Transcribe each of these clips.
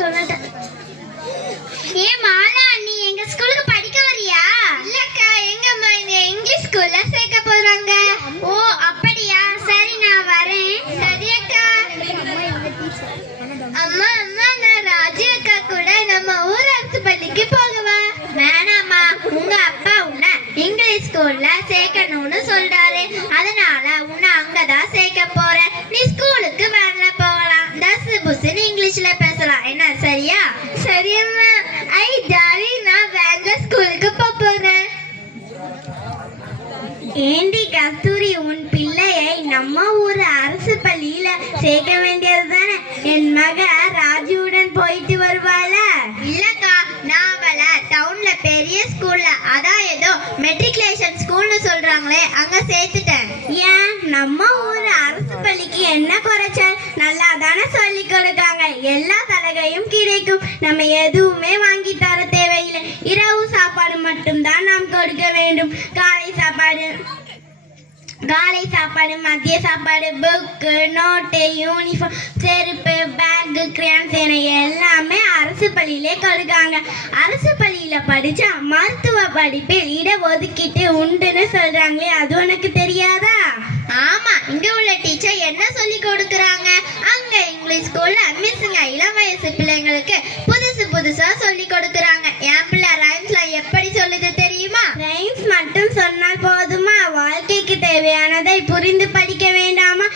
சொல்லிட்டேன். ஏ மாலா, நீ எங்க ஸ்கூலுக்கு படிக்க வரியா? இல்லக்கா, எங்கம்மா இந்த இங்கிலீஷ் ஸ்கூல்ல சேர்க்க போறாங்க. ஓ அப்படியா, சரி நான் வரேன். சரி அக்கா. அம்மா அம்மா, நான் ராஜி அக்கா கூட நம்ம ஊர் அரசு பள்ளிக்கு போகவா? வேணாம்மா, உங்க அப்பா உன்னை இங்கிலீஷ் ஸ்கூல்ல சேர்க்கணும்னு சொல்றாரு. அதனால உன்னை அங்கதான் சேர்க்க போறேன். நீ ஸ்கூலுக்கு வேன்ல போகலாம், தஸ் புஸ்ன்னு இங்கிலீஷ்ல பேசலாம். என்ன சரியா? சரியம்மா. ஐ ஜாலி, நான் வேன்ல ஸ்கூலுக்கு போறேன். ஏண்டி கஸ்தூரி, உன் பிள்ளையை நம்ம ஊர் அரசு பள்ளியில சேர்க்க வேண்டியது தானே? என் மக ராஜுவுடன் போயிட்டு வருவாள? இல்லக்கா, நான் அவளை டவுன்ல பெரிய ஸ்கூல்ல, அதான் ஏதோ மெட்ரிகுலேஷன் ஸ்கூல்னு சொல்றாங்களே, அங்க சேர்த்துட்டேன். ஏன், நம்ம ஊர் அரசு பள்ளிக்கு என்ன குறைச்சல்? நல்லா தானே சொல்லி கொடுக்காங்க, எல்லா சலுகையும் கிடைக்கும். நம்ம எதுவுமே வாங்கி தர தேவையில்லை. இரவு சாப்பாடு மட்டும்தான் நாம் கொடுக்க வேண்டும். காலை சாப்பாடு, மதிய சாப்பாடு, புக்கு, நோட்டு, யூனிஃபார்ம், செருப்பு, பேக்கு, கிரேயான்ஸ் என எல்லாமே அரசு பள்ளியிலே கொடுக்காங்க. அரசு பள்ளியில படிச்சா மருத்துவ படிப்பில் இட ஒதுக்கீட்டு உண்டுன்னு சொல்றாங்களே, அது உனக்கு தெரியாதா? ஆமா, இங்க உள்ள டீச்சர் என்ன சொல்லி கொடுக்கறாங்க? அங்க இங்கிலீஷ் ஸ்கூல்ல மிஸ்ஸுங்க இளம் வயசு பிள்ளைங்களுக்கு புதுசா சொல்லி கொடுக்கறாங்க. என் பிள்ளை ரைம்ஸ்ல எப்படி சொல்லுது தெரியுமா? ரைம்ஸ் மட்டும் சொன்னால் போதுமா? வாழ்க்கைக்கு தேவையானதை புரிந்து படிக்க வேண்டாமா?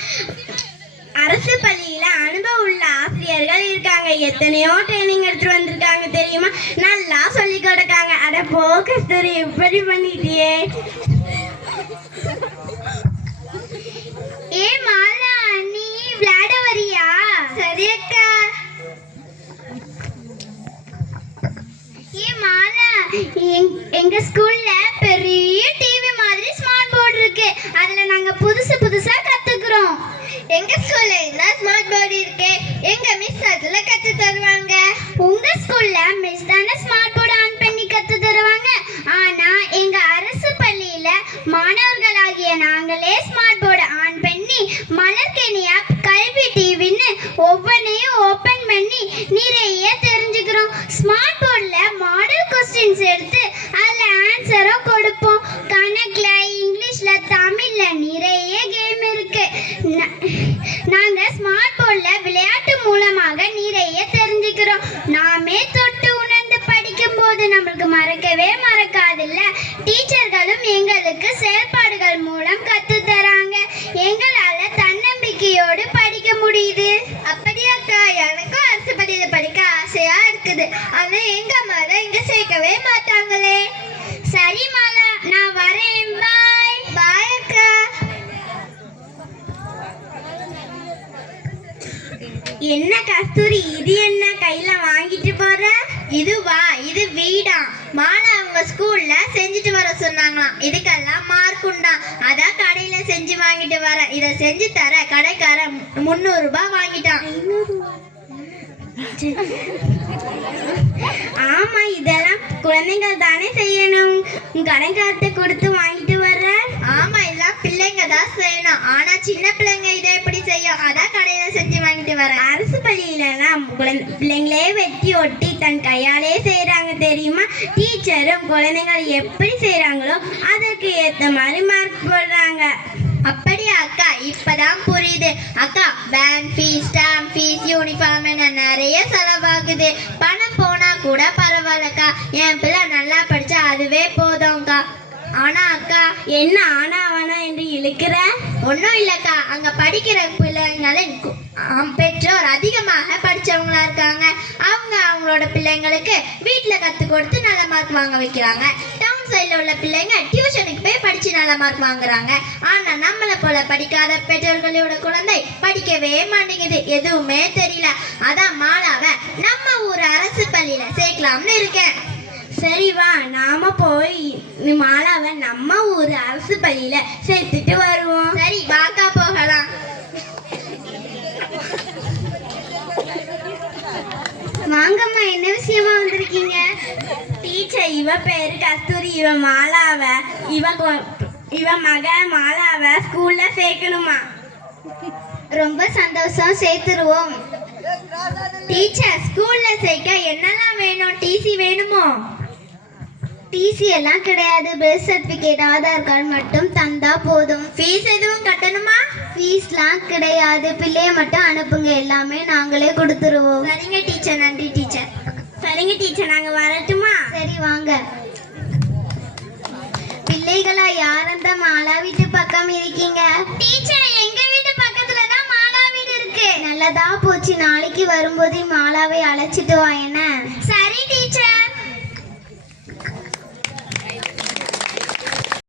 அரசு பள்ளியில அனுபவம் உள்ள ஆசிரியர்கள் இருக்காங்க. எத்தனையோ ட்ரைனிங் எடுத்துட்டு வந்திருக்காங்க தெரியுமா? நல்லா சொல்லி கொடுக்காங்க. அட போ கஸ்தூரி, இப்படி பண்ணிட்டியே. ஏ மாலா, நீ விளையாட வரியா? சரி அக்கா. ஏ மாலா, எங்க ஸ்கூல்ல பெரிய டிவி மாதிரி ஸ்மார்ட் போர்டு இருக்கு. அதுல நாங்க புதுசா கத்துக்கிறோம். எங்க ஸ்கூல்ல என்ன ஸ்மார்ட் போர்டு இருக்கு? எங்க மிஸ் அதுல கத்து தருவாங்க. உங்க ஸ்கூல்ல மிஸ் தானே ஸ்மார்ட் போர்டு ஆன் பண்ணி கத்து தருவாங்க. ஆனா எங்க அரசு பள்ளியில மாணவர்களாகிய நாங்களே ஸ்மார்ட் போர்டு ஆன் பண்ணி மலர்கேணி ஆப், கல்வி டிவின்னு ஒவ்வொன்றையும் ஓபன் பண்ணி நிறைய தெரிஞ்சுக்கிறோம். ஸ்மார்ட் போர்ட்ல மாடல் கொஸ்டின்ஸ் எடுத்து அதுல ஆன்சரும் கொடுப்போம். கணக்குல, இங்கிலீஷ்ல, தமிழ்ல நிறைய கேம் இருக்கு. நாங்க ஸ்மார்ட் போர்ட்ல விளையாட்டு மூலமாக நிறைய தெரிஞ்சுக்கிறோம். நாமே தொட்டு உணர்ந்து படிக்கும் போது நம்மளுக்கு மறக்கவே மறக்காதுல்ல. டீச்சர்களும் எங்களுக்கு செயல்பாடுகள் மூலம் கத்து தராங்க. எங்களால தன்னம்பிக்கையோடு படிக்க முடியுது. அப்படியாக்கா, எனக்கும் அரசு பள்ளியில படிக்க ஆசையா இருக்குது. ஆனா எங்க அம்மா இங்க சேர்க்கவே மாட்டாங்களே. சரி மாலா, நான் வரேன். பாய். பாய் அக்கா. என்ன கஸ்தூரி, இது என்ன கையில வாங்கிட்டு போற? இதுவா? இது வீடா? மாலா அவங்க ஸ்கூல்ல செஞ்சுட்டு வர சொன்னாங்களாம். இதுக்கெல்லாம் மார்க் உண்டா, அதான் கடையில செஞ்சு வாங்கிட்டு வர. இத செஞ்சு தர கடைக்காரன் 300 ரூபாய் வாங்கிட்டான். ஆமா, இதெல்லாம் குழந்தைகள் தானே செய்யணும். கடைக்காரத்தை கொடுத்து வாங்கிட்டு வர்ற? ஆமா, எல்லாம் பிள்ளைங்க தான் செய்யணும். ஆனா சின்ன பிள்ளைங்க இதை எப்படி செய்யும்? அதான் கடையில செஞ்சு வாங்கிட்டு வர. அரசு பள்ளியிலாம் பிள்ளைங்களே வெட்டி ஒட்டி தன் கையாலே செய்யறாங்க தெரியுமா? டீச்சரும் குழந்தைகள் எப்படி செய்யறாங்களோ அதற்கு ஏத்த மாதிரி மார்க் போடுறாங்க. அப்படியா அக்கா? இப்பதான் புரியுது. அக்கா, van fees, stamp fees, uniform என நிறைய செலவாகுது. பணம் போனா கூட பரவாயில்லக்கா, என் பிள்ளை நல்லா படிச்சா அதுவே போதும்க்கா. ஆனா அக்கா, என்ன ஆனா ஆனா என்று இழுக்கிற? ஒன்றும் இல்லக்கா, அங்க படிக்கிற பிள்ளைங்களின் பெற்றோர் அதிகமாக படிச்சவங்களா இருக்காங்க. அவங்களோட பிள்ளைங்களுக்கு வீட்டுல கத்து கொடுத்து நல்ல மார்க் வாங்க வைக்கிறாங்க. டவுன் சைட்ல உள்ள பிள்ளைங்க டியூஷனுக்கு போய் படிச்சு நல்ல மார்க் வாங்குறாங்க. ஆனா நம்மளை போல படிக்காத பெற்றோர்களோட குழந்தை படிக்கவே மாட்டேங்குது, எதுவுமே தெரியல. அதான் மாலாவை நம்ம ஊர் அரசு பள்ளியில சேர்க்கலாம்னு இருக்கேன். சரி வா, நாம போய் மாலாவை நம்ம ஊர் அரசு பள்ளியில சேர்த்துட்டு வருவோம். சரி வாக்கா, போகலாம். வாங்கம்மா, என்ன விஷயமா வந்திருக்கீங்க? டீச்சர், இவ பேரு கஸ்தூரி, இவ மாலாவை, இவ மக மாலாவை ஸ்கூல்ல சேர்க்கணுமா? ரொம்ப சந்தோஷம், சேர்த்துருவோம். டீச்சர் ஸ்கூல்ல சேர்க்க என்னெல்லாம் வேணும்? டிசி வேணுமோ? டிசி எல்லாம் கிடையாது, பர்த் சர்டிபிகேட் ஆதார் கார்டு மட்டும் தந்தா போதும். ஃபீஸ் எதுவும் கட்டணுமா? ஃபீஸ்லாம் கிடையாது, பிள்ளைய மட்டும் அனுப்புங்க, எல்லாமே நாங்களே கொடுத்துருவோம். சரிங்க டீச்சர், நன்றி டீச்சர். சரிங்க டீச்சர், நாங்க வரட்டுமா? சரி வாங்க. பிள்ளைகளா யார் அந்த மாலா வீட்டு பக்கம் இருக்கீங்க? டீச்சர், எங்க வீட்டு பக்கத்துல தான் மாலா வீடு இருக்கு. நல்லதா போச்சு, நாளைக்கு வரும்போது மாலாவை அழைச்சிட்டு வா என்ன?